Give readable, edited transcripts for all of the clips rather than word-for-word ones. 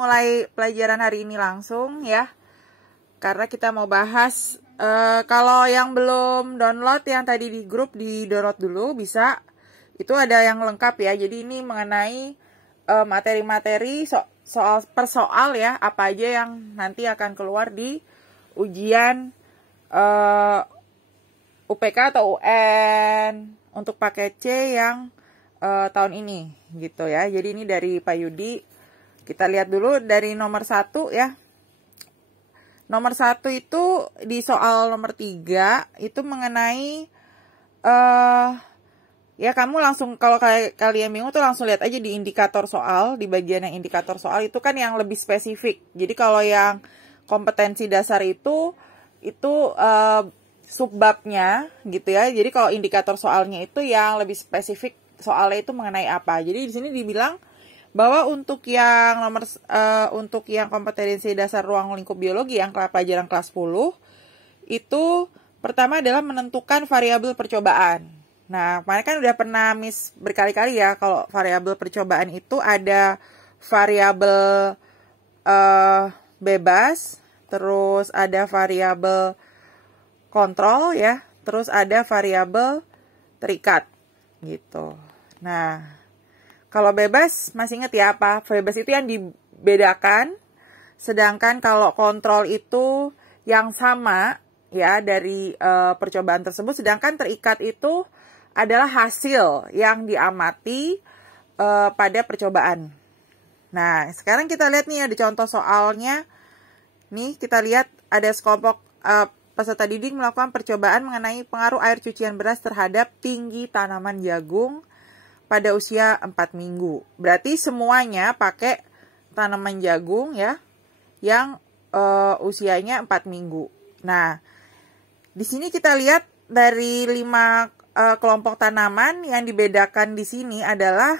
mulai pelajaran hari ini langsung ya. Karena kita mau bahas, kalau yang belum download yang tadi di grup, di download dulu bisa. Itu ada yang lengkap ya. Jadi ini mengenai materi-materi soal per soal ya. Apa aja yang nanti akan keluar di ujian UPK atau UN untuk paket C yang tahun ini gitu ya. Jadi ini dari Pak Yudi. Kita lihat dulu dari nomor 1 ya. Nomor 1 itu di soal nomor 3 itu mengenai ya kamu langsung, kalau kalian bingung tuh langsung lihat aja di indikator soal, di bagian yang indikator soal itu kan yang lebih spesifik. Jadi kalau yang kompetensi dasar itu subbabnya gitu ya. Jadi kalau indikator soalnya itu yang lebih spesifik, soalnya itu mengenai apa. Jadi di sini dibilang bahwa untuk yang untuk yang kompetensi dasar ruang lingkup biologi yang pelajaran kelas 10 itu pertama adalah menentukan variabel percobaan. Nah, kemarin kan udah pernah Miss berkali-kali ya kalau variabel percobaan itu ada variabel bebas, terus ada variabel kontrol ya, terus ada variabel terikat gitu. Nah, kalau bebas, masih ingat ya apa? Bebas itu yang dibedakan. Sedangkan kalau kontrol itu yang sama ya dari percobaan tersebut. Sedangkan terikat itu adalah hasil yang diamati pada percobaan. Nah, sekarang kita lihat nih ada contoh soalnya. Nih kita lihat ada sekelompok peserta didik melakukan percobaan mengenai pengaruh air cucian beras terhadap tinggi tanaman jagung pada usia 4 minggu. Berarti semuanya pakai tanaman jagung ya, yang usianya 4 minggu. Nah, di sini kita lihat dari 5 kelompok tanaman yang dibedakan di sini adalah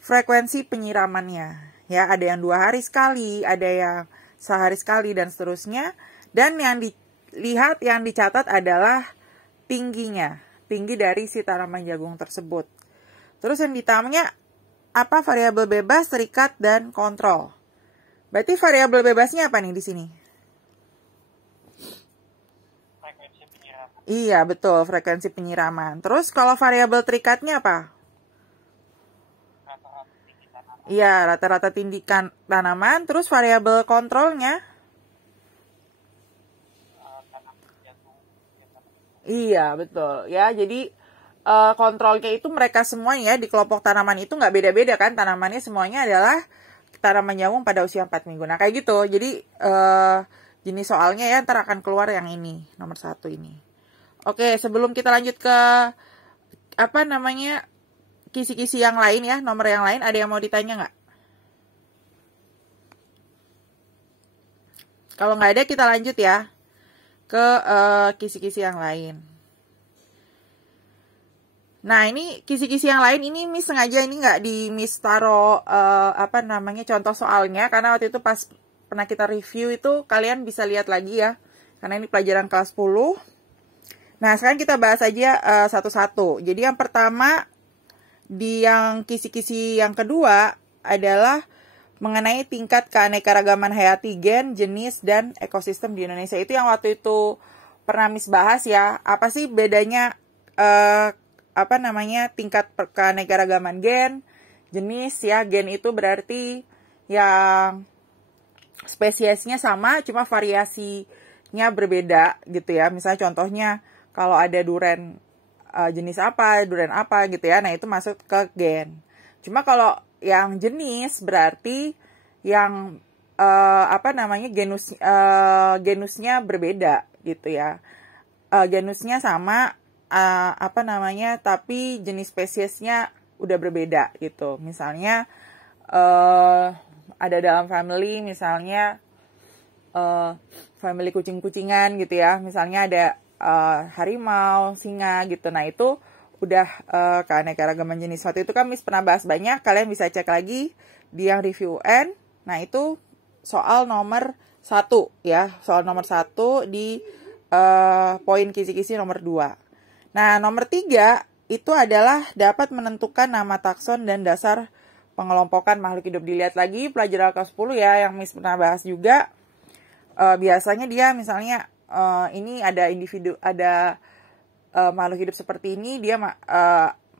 frekuensi penyiramannya. Ya, ada yang 2 hari sekali, ada yang sehari sekali dan seterusnya. Dan yang dilihat, yang dicatat adalah tingginya, tinggi dari si tanaman jagung tersebut. Terus yang ditanya apa variabel bebas, terikat, dan kontrol. Berarti variabel bebasnya apa nih di sini? Frekuensi penyiraman. Iya, betul, frekuensi penyiraman. Terus kalau variabel terikatnya apa? Rata-rata tinggi tanaman. Iya, rata-rata tinggi tanaman. Terus variabel kontrolnya? Tanaman jagung. Iya, betul. Ya, jadi kontrolnya itu mereka semuanya di kelompok tanaman itu nggak beda-beda kan, tanamannya semuanya adalah tanaman jagung pada usia 4 minggu. Nah kayak gitu, jadi jenis soalnya ya ntar akan keluar yang ini, nomor 1 ini. Oke, sebelum kita lanjut ke kisi-kisi yang lain ya, nomor yang lain, ada yang mau ditanya nggak? Kalau nggak ada kita lanjut ya ke kisi-kisi yang lain. Nah, ini kisi-kisi yang lain ini Miss sengaja ini nggak di Miss taro contoh soalnya, karena waktu itu pas pernah kita review itu kalian bisa lihat lagi ya, karena ini pelajaran kelas 10. Nah, sekarang kita bahas aja satu-satu. Jadi yang pertama di yang kisi-kisi yang kedua adalah mengenai tingkat keanekaragaman hayati, gen, jenis, dan ekosistem di Indonesia. Itu yang waktu itu pernah Miss bahas ya. Apa sih bedanya tingkat keanekaragaman gen, jenis ya. Gen itu berarti yang spesiesnya sama, cuma variasinya berbeda gitu ya. Misalnya contohnya kalau ada duren jenis apa, duren apa gitu ya. Nah itu masuk ke gen. Cuma kalau yang jenis berarti yang genusnya berbeda gitu ya. Genusnya sama, tapi jenis spesiesnya udah berbeda gitu. Misalnya ada dalam family, misalnya family kucing-kucingan gitu ya. Misalnya ada harimau, singa gitu. Nah itu udah keanekaragaman jenis. Waktu itu kan Miss pernah bahas banyak, kalian bisa cek lagi di yang review UN. Nah itu soal nomor 1 ya, soal nomor 1 di poin kisi-kisi nomor 2. Nah, nomor 3 itu adalah dapat menentukan nama takson dan dasar pengelompokan makhluk hidup. Dilihat lagi pelajaran kelas 10 ya, yang Miss pernah bahas juga. Biasanya dia misalnya ini ada individu, ada makhluk hidup seperti ini, dia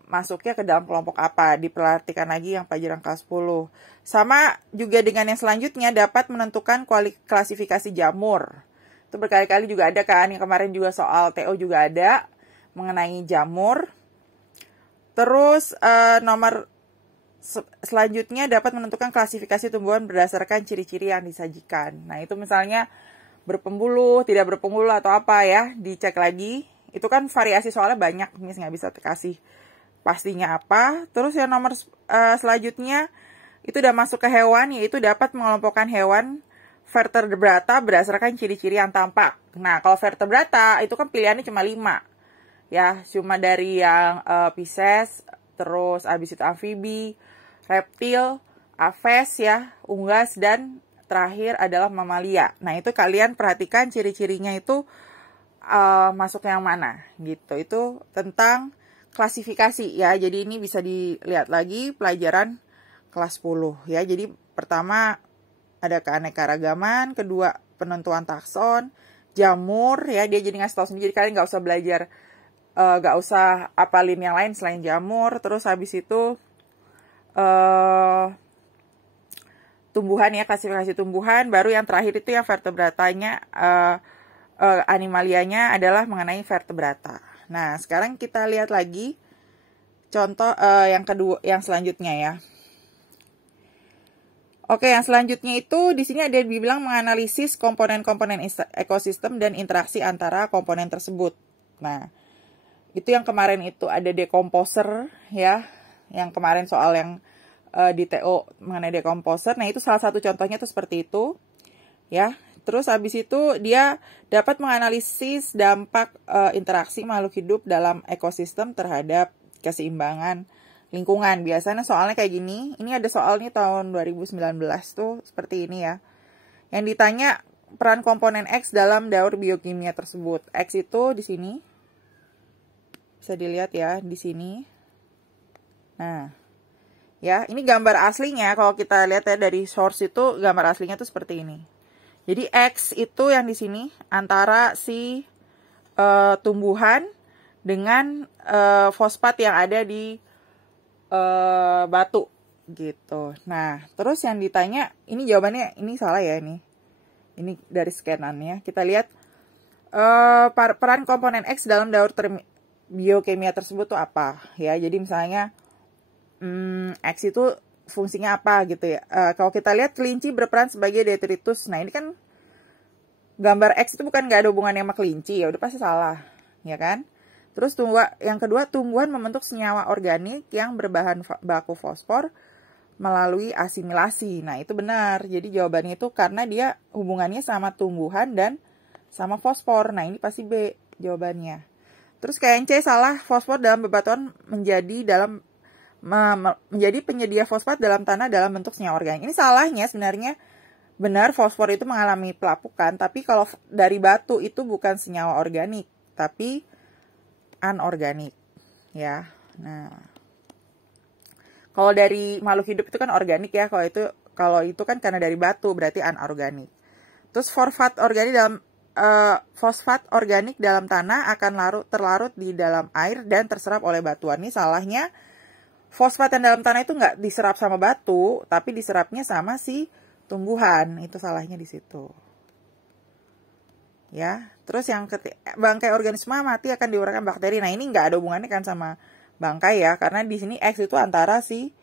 masuknya ke dalam kelompok apa. Diperhatikan lagi yang pelajaran kelas 10. Sama juga dengan yang selanjutnya, dapat menentukan klasifikasi jamur. Itu berkali-kali juga ada kan, yang kemarin juga soal TO juga ada mengenai jamur. Terus nomor selanjutnya dapat menentukan klasifikasi tumbuhan berdasarkan ciri-ciri yang disajikan. Nah, itu misalnya berpembuluh, tidak berpembuluh atau apa ya, dicek lagi. Itu kan variasi soalnya banyak, Miss nggak bisa kasih pastinya apa. Terus yang nomor selanjutnya itu udah masuk ke hewan, yaitu dapat mengelompokkan hewan vertebrata berdasarkan ciri-ciri yang tampak. Nah, kalau vertebrata itu kan pilihannya cuma 5. Ya, cuma dari yang Pisces, terus abis itu amfibi, reptil, aves ya, unggas, dan terakhir adalah mamalia. Nah, itu kalian perhatikan ciri-cirinya itu masuk yang mana gitu. Itu tentang klasifikasi ya. Jadi ini bisa dilihat lagi pelajaran kelas 10 ya. Jadi pertama ada keanekaragaman, kedua penentuan takson, jamur ya, dia jadi ngasih tahu sendiri. Jadi kalian nggak usah belajar, nggak usah apalin yang lain selain jamur. Terus habis itu tumbuhan ya, klasifikasi tumbuhan. Baru yang terakhir itu yang vertebratanya, animalianya adalah mengenai vertebrata. Nah, sekarang kita lihat lagi contoh yang kedua, yang selanjutnya ya. Oke, yang selanjutnya itu di sini ada dibilang menganalisis komponen-komponen ekosistem dan interaksi antara komponen tersebut. Nah, itu yang kemarin itu ada decomposer ya, yang kemarin soal yang di TO mengenai decomposer. Nah, itu salah satu contohnya tuh seperti itu ya. Terus habis itu dia dapat menganalisis dampak interaksi makhluk hidup dalam ekosistem terhadap keseimbangan lingkungan. Biasanya soalnya kayak gini. Ini ada soal nih tahun 2019 tuh seperti ini ya. Yang ditanya peran komponen X dalam daur biokimia tersebut. X itu di sini. Bisa dilihat ya di sini. Nah, ya, ini gambar aslinya. Kalau kita lihat ya dari source itu gambar aslinya tuh seperti ini. Jadi X itu yang di sini antara si tumbuhan dengan fosfat yang ada di batu gitu. Nah, terus yang ditanya, ini jawabannya ini salah ya ini. Ini dari scanannya. Kita lihat peran komponen X dalam daur biokimia tersebut tuh apa ya. Jadi misalnya X itu fungsinya apa gitu ya. Kalau kita lihat kelinci berperan sebagai detritus. Nah, ini kan gambar X itu bukan nggak ada hubungannya sama kelinci, ya udah pasti salah, ya kan? Terus yang kedua, tumbuhan membentuk senyawa organik yang berbahan baku fosfor melalui asimilasi. Nah, itu benar. Jadi jawabannya itu karena dia hubungannya sama tumbuhan dan sama fosfor. Nah, ini pasti B jawabannya. Terus kayak yang C salah, fosfor dalam bebatuan menjadi penyedia fosfat dalam tanah dalam bentuk senyawa organik. Ini salahnya sebenarnya. Benar, fosfor itu mengalami pelapukan, tapi kalau dari batu itu bukan senyawa organik, tapi anorganik, ya. Nah, kalau dari makhluk hidup itu kan organik ya, kalau itu kan karena dari batu berarti anorganik. Terus fosfat organik dalam tanah akan terlarut di dalam air dan terserap oleh batuan. Ini salahnya, fosfat yang dalam tanah itu nggak diserap sama batu, tapi diserapnya sama si tumbuhan. Itu salahnya di situ. Ya, terus yang bangkai organisme mati akan diuraikan bakteri. Nah, ini nggak ada hubungannya kan sama bangkai ya, karena di sini X itu antara si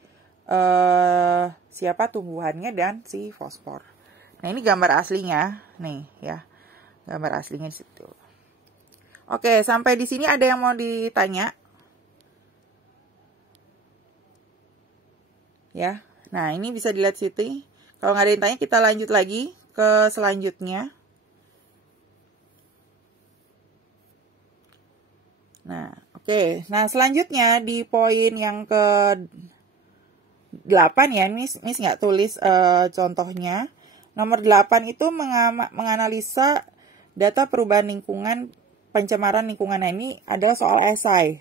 siapa tumbuhannya dan si fosfor. Nah, ini gambar aslinya nih ya, gambar aslinya di situ. Oke, sampai di sini ada yang mau ditanya? Ya, nah ini bisa dilihat situ. Kalau nggak ada yang tanya, kita lanjut lagi ke selanjutnya. Nah, oke. Nah, selanjutnya di poin yang ke-8 ya, Miss nggak tulis contohnya. Nomor 8 itu menganalisa data perubahan lingkungan, pencemaran lingkungan. Nah, ini adalah soal esai.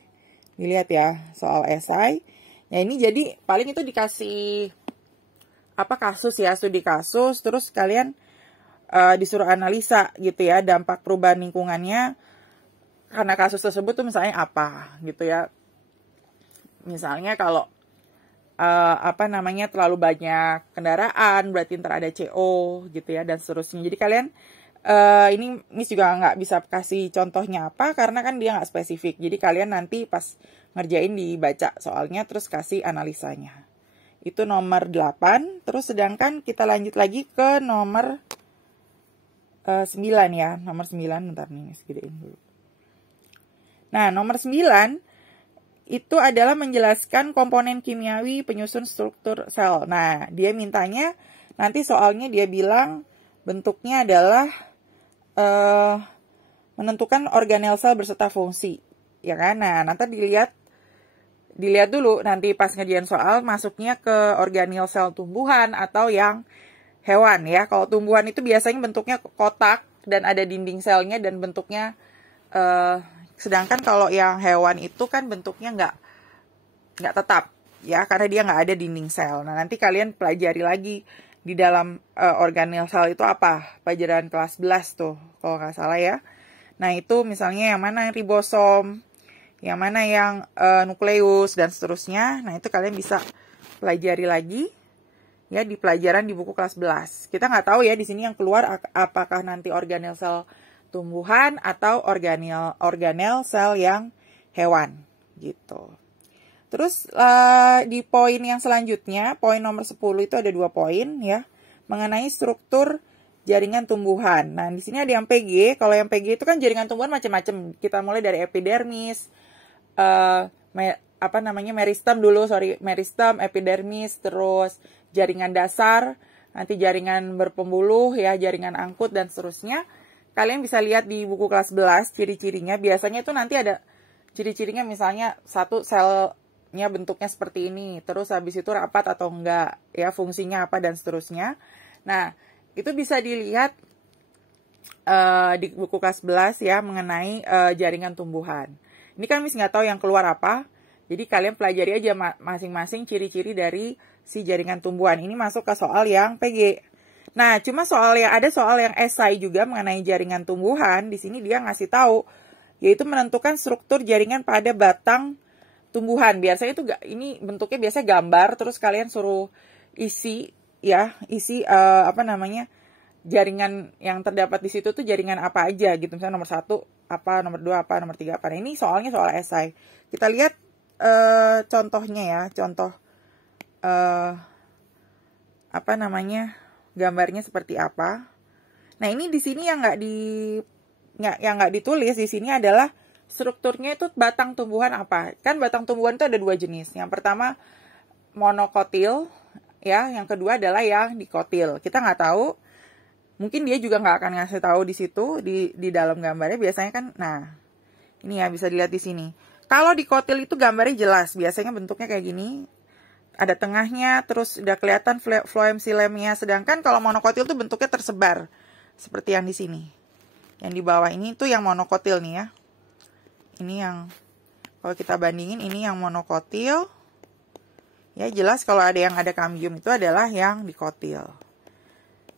Dilihat ya, soal esai. Ya ini jadi paling itu dikasih apa kasus ya, studi kasus, terus kalian disuruh analisa gitu ya dampak perubahan lingkungannya karena kasus tersebut tuh misalnya apa gitu ya. Misalnya kalau apa namanya terlalu banyak kendaraan berarti ntar ada CO gitu ya dan seterusnya. Jadi kalian ini Miss juga nggak bisa kasih contohnya apa karena kan dia nggak spesifik. Jadi kalian nanti pas ngerjain dibaca soalnya terus kasih analisanya. Itu nomor 8. Terus sedangkan kita lanjut lagi ke nomor 9 ya. Nomor 9 bentar nih Miss gedein dulu. Nah nomor 9 itu adalah menjelaskan komponen kimiawi penyusun struktur sel. Nah, dia mintanya nanti soalnya dia bilang bentuknya adalah menentukan organel sel beserta fungsi, ya kan? Nah, nanti dilihat dulu nanti pas ngerjain soal masuknya ke organel sel tumbuhan atau yang hewan ya. Kalau tumbuhan itu biasanya bentuknya kotak dan ada dinding selnya dan bentuknya sedangkan kalau yang hewan itu kan bentuknya nggak tetap ya karena dia nggak ada dinding sel. Nah nanti kalian pelajari lagi di dalam organel sel itu apa pelajaran kelas 11 tuh kalau nggak salah ya. Nah itu misalnya yang mana yang ribosom, yang mana yang nukleus dan seterusnya. Nah itu kalian bisa pelajari lagi ya di pelajaran di buku kelas 11. Kita nggak tahu ya di sini yang keluar apakah nanti organel sel tumbuhan atau organel sel yang hewan gitu. Terus di poin yang selanjutnya, poin nomor 10 itu ada 2 poin ya, mengenai struktur jaringan tumbuhan. Nah, di sini ada yang PG. Kalau yang PG itu kan jaringan tumbuhan macam-macam. Kita mulai dari epidermis, meristem, epidermis, terus jaringan dasar, nanti jaringan berpembuluh ya, jaringan angkut dan seterusnya. Kalian bisa lihat di buku kelas 11 ciri-cirinya. Biasanya itu nanti ada ciri-cirinya misalnya satu selnya bentuknya seperti ini. Terus habis itu rapat atau enggak. Ya fungsinya apa dan seterusnya. Nah itu bisa dilihat di buku kelas 11 ya mengenai jaringan tumbuhan. Ini kan Miss nggak tahu yang keluar apa. Jadi kalian pelajari aja masing-masing ciri-ciri dari si jaringan tumbuhan. Ini masuk ke soal yang PG. Nah, cuma ada soal yang esai juga mengenai jaringan tumbuhan. Di sini dia ngasih tahu, yaitu menentukan struktur jaringan pada batang tumbuhan. Biasanya itu ini bentuknya biasanya gambar, terus kalian suruh isi jaringan yang terdapat di situ tuh jaringan apa aja gitu. Misalnya nomor 1 apa, nomor 2 apa, nomor 3 apa. Nah, ini soalnya soal esai. Kita lihat contohnya ya, contoh gambarnya seperti apa. Nah ini di sini yang nggak ditulis di sini adalah strukturnya itu batang tumbuhan apa. Kan batang tumbuhan itu ada 2 jenis. Yang pertama monokotil ya, yang kedua adalah yang dikotil. Kita nggak tahu. Mungkin dia juga nggak akan ngasih tahu di situ di dalam gambarnya biasanya kan. Nah ini ya bisa dilihat di sini. Kalau dikotil itu gambarnya jelas. Biasanya bentuknya kayak gini. Ada tengahnya, terus udah kelihatan floem silemnya. Sedangkan kalau monokotil tuh bentuknya tersebar. Seperti yang di sini. Yang di bawah ini tuh yang monokotil nih ya. Ini yang, kalau kita bandingin ini yang monokotil. Ya jelas kalau ada yang ada kambium itu adalah yang dikotil.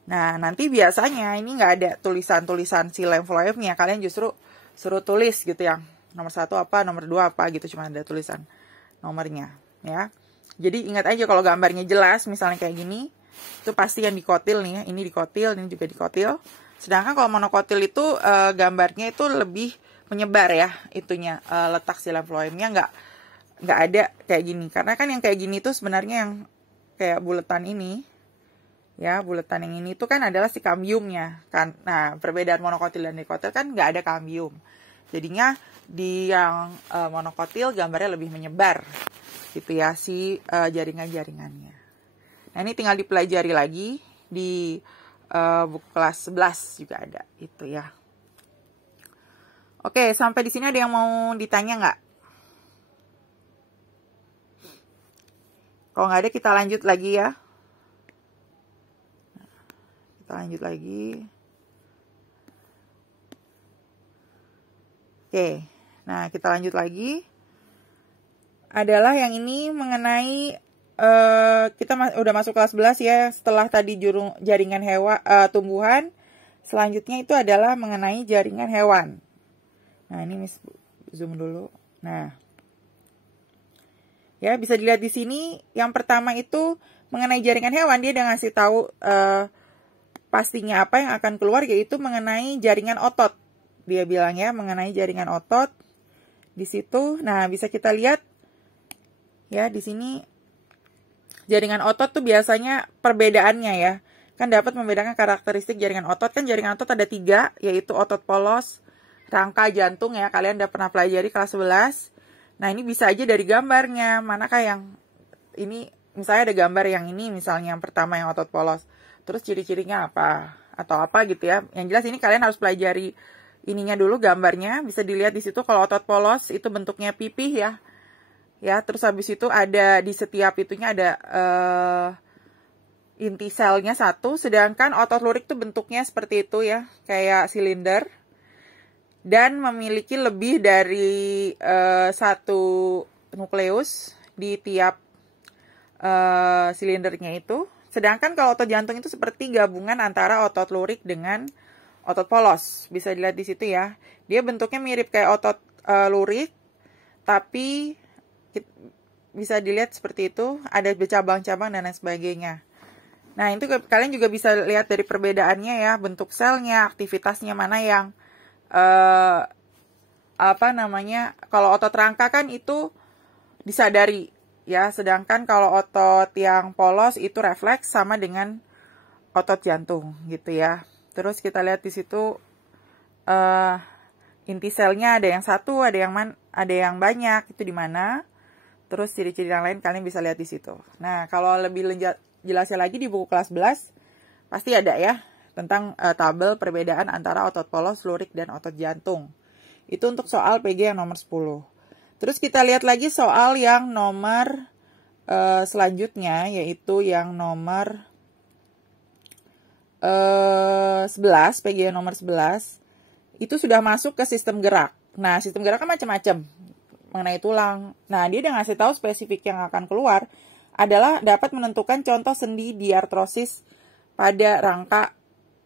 Nah nanti biasanya ini nggak ada tulisan-tulisan silem floemnya. Kalian justru suruh tulis gitu yang nomor 1 apa, nomor 2 apa gitu. Cuma ada tulisan nomornya ya. Jadi ingat aja kalau gambarnya jelas, misalnya kayak gini, itu pasti yang dikotil nih ya. Ini dikotil, ini juga dikotil. Sedangkan kalau monokotil itu gambarnya itu lebih menyebar ya, itunya letak silem floemnya nggak ada kayak gini. Karena kan yang kayak gini tuh sebenarnya yang kayak buletan ini, ya buletan yang ini tuh kan adalah si kambiumnya kan. Nah perbedaan monokotil dan dikotil kan nggak ada kambium. Jadinya di yang monokotil gambarnya lebih menyebar. Gitu ya si jaringan-jaringannya. Nah ini tinggal dipelajari lagi di buku kelas 11 juga ada itu ya. Oke, sampai di sini ada yang mau ditanya nggak? Kalau nggak ada kita lanjut lagi ya. Kita lanjut lagi. Oke, nah kita lanjut lagi. adalah yang ini mengenai kita udah masuk kelas 11 ya, setelah tadi jaringan hewan tumbuhan, selanjutnya itu adalah mengenai jaringan hewan. Nah, ini Miss zoom dulu. Nah, ya bisa dilihat di sini yang pertama itu mengenai jaringan hewan, dia udah ngasih tahu pastinya apa yang akan keluar, yaitu mengenai jaringan otot. Dia bilang ya mengenai jaringan otot di situ. Nah, bisa kita lihat ya di sini jaringan otot tuh biasanya perbedaannya ya. Kan dapat membedakan karakteristik jaringan otot. Kan jaringan otot ada 3, yaitu otot polos, rangka, jantung ya. Kalian udah pernah pelajari kelas 11. Nah, ini bisa aja dari gambarnya. Manakah yang ini, misalnya ada gambar yang ini, misalnya yang pertama yang otot polos. Terus ciri-cirinya apa? Atau apa gitu ya. Yang jelas ini kalian harus pelajari ininya dulu, gambarnya. Bisa dilihat di situ kalau otot polos itu bentuknya pipih ya. Ya, terus habis itu ada di setiap itunya ada inti selnya 1, sedangkan otot lurik tuh bentuknya seperti itu ya, kayak silinder. Dan memiliki lebih dari 1 nukleus di tiap silindernya itu. Sedangkan kalau otot jantung itu seperti gabungan antara otot lurik dengan otot polos. Bisa dilihat di situ ya. Dia bentuknya mirip kayak otot lurik, tapi bisa dilihat seperti itu, ada bercabang-cabang dan lain sebagainya. Nah, itu kalian juga bisa lihat dari perbedaannya ya, bentuk selnya, aktivitasnya mana yang kalau otot rangka kan itu disadari ya, sedangkan kalau otot yang polos itu refleks sama dengan otot jantung gitu ya. Terus kita lihat di situ inti selnya ada yang 1, ada yang banyak, itu di mana. Terus ciri-ciri yang lain kalian bisa lihat di situ. Nah, kalau lebih jelasnya lagi di buku kelas 11 pasti ada ya tentang tabel perbedaan antara otot polos, lurik, dan otot jantung. Itu untuk soal PG yang nomor 10. Terus kita lihat lagi soal yang nomor selanjutnya, yaitu yang nomor 11, PG yang nomor 11. Itu sudah masuk ke sistem gerak. Nah, sistem gerak kan macam-macam mengenai tulang. Nah, dia udah ngasih tahu spesifik yang akan keluar adalah dapat menentukan contoh sendi diartrosis pada rangka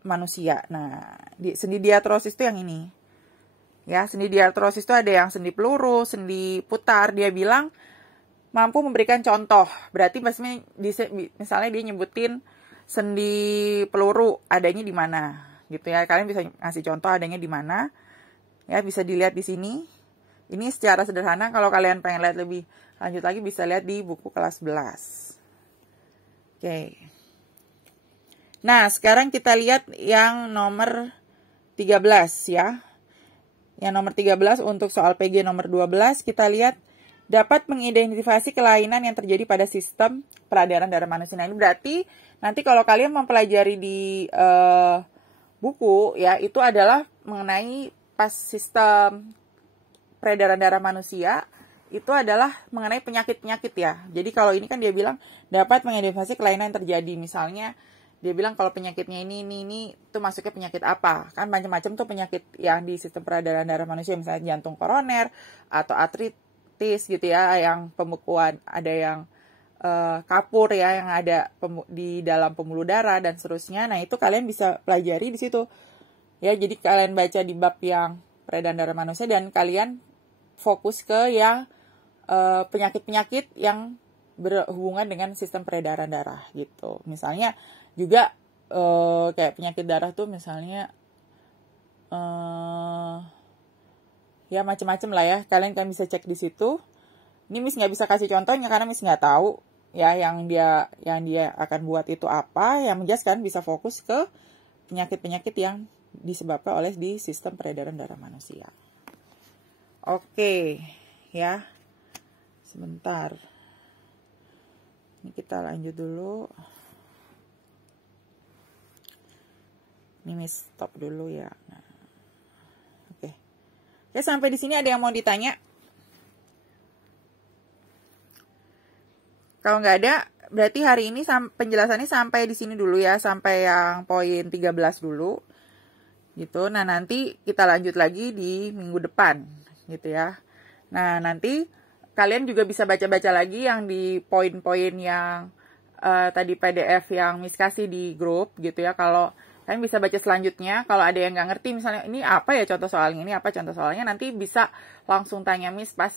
manusia. Nah, sendi diartrosis itu yang ini. Ya, sendi diartrosis itu ada yang sendi peluru, sendi putar. Dia bilang mampu memberikan contoh. Berarti misalnya dia nyebutin sendi peluru adanya di mana, gitu ya. Kalian bisa ngasih contoh adanya di mana. Ya, bisa dilihat di sini. Ini secara sederhana, kalau kalian pengen lihat lebih lanjut lagi bisa lihat di buku kelas 11. Oke. Nah, sekarang kita lihat yang nomor 13 ya. Yang nomor 13 untuk soal PG nomor 12, kita lihat dapat mengidentifikasi kelainan yang terjadi pada sistem peredaran darah manusia. Nah, ini berarti nanti kalau kalian mempelajari di buku ya, itu adalah mengenai pas sistem peredaran darah manusia, itu adalah mengenai penyakit-penyakit ya. Jadi kalau ini kan dia bilang dapat mengidentifikasi kelainan yang terjadi. Misalnya dia bilang kalau penyakitnya ini itu masuknya penyakit apa. Kan macam-macam tuh penyakit yang di sistem peredaran darah manusia, misalnya jantung koroner atau artritis gitu ya, yang pembekuan, ada yang kapur ya, yang ada di dalam pembuluh darah dan seterusnya. Nah, itu kalian bisa pelajari di situ. Ya, jadi kalian baca di bab yang peredaran darah manusia dan kalian fokus ke yang penyakit-penyakit yang berhubungan dengan sistem peredaran darah gitu. Misalnya juga kayak penyakit darah tuh misalnya ya macam-macam lah ya. Kalian bisa cek di situ. Ini Miss nggak bisa kasih contohnya karena Miss nggak tahu ya yang dia akan buat itu apa. Yang jelas kan bisa fokus ke penyakit-penyakit yang disebabkan oleh di sistem peredaran darah manusia. Oke, ya. Sebentar. Ini kita lanjut dulu. Ini stop dulu ya. Nah, oke. Oke, sampai di sini ada yang mau ditanya? Kalau nggak ada, berarti hari ini penjelasannya sampai di sini dulu ya, sampai yang poin 13 dulu. Gitu. Nah, nanti kita lanjut lagi di minggu depan, gitu ya. Nah, nanti kalian juga bisa baca-baca lagi yang di poin-poin yang tadi PDF yang Miss kasih di grup gitu ya. Kalau kalian bisa baca selanjutnya, kalau ada yang nggak ngerti misalnya ini apa ya contoh soalnya, ini apa contoh soalnya, nanti bisa langsung tanya Miss pas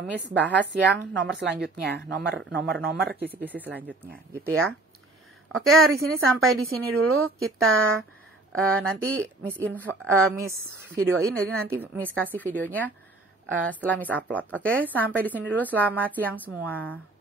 Miss bahas yang nomor selanjutnya, nomor kisi-kisi selanjutnya gitu ya. Oke, hari ini sampai di sini dulu. Kita nanti Miss videoin, jadi nanti Miss kasih videonya setelah Miss upload. Oke, sampai di sini dulu. Selamat siang semua.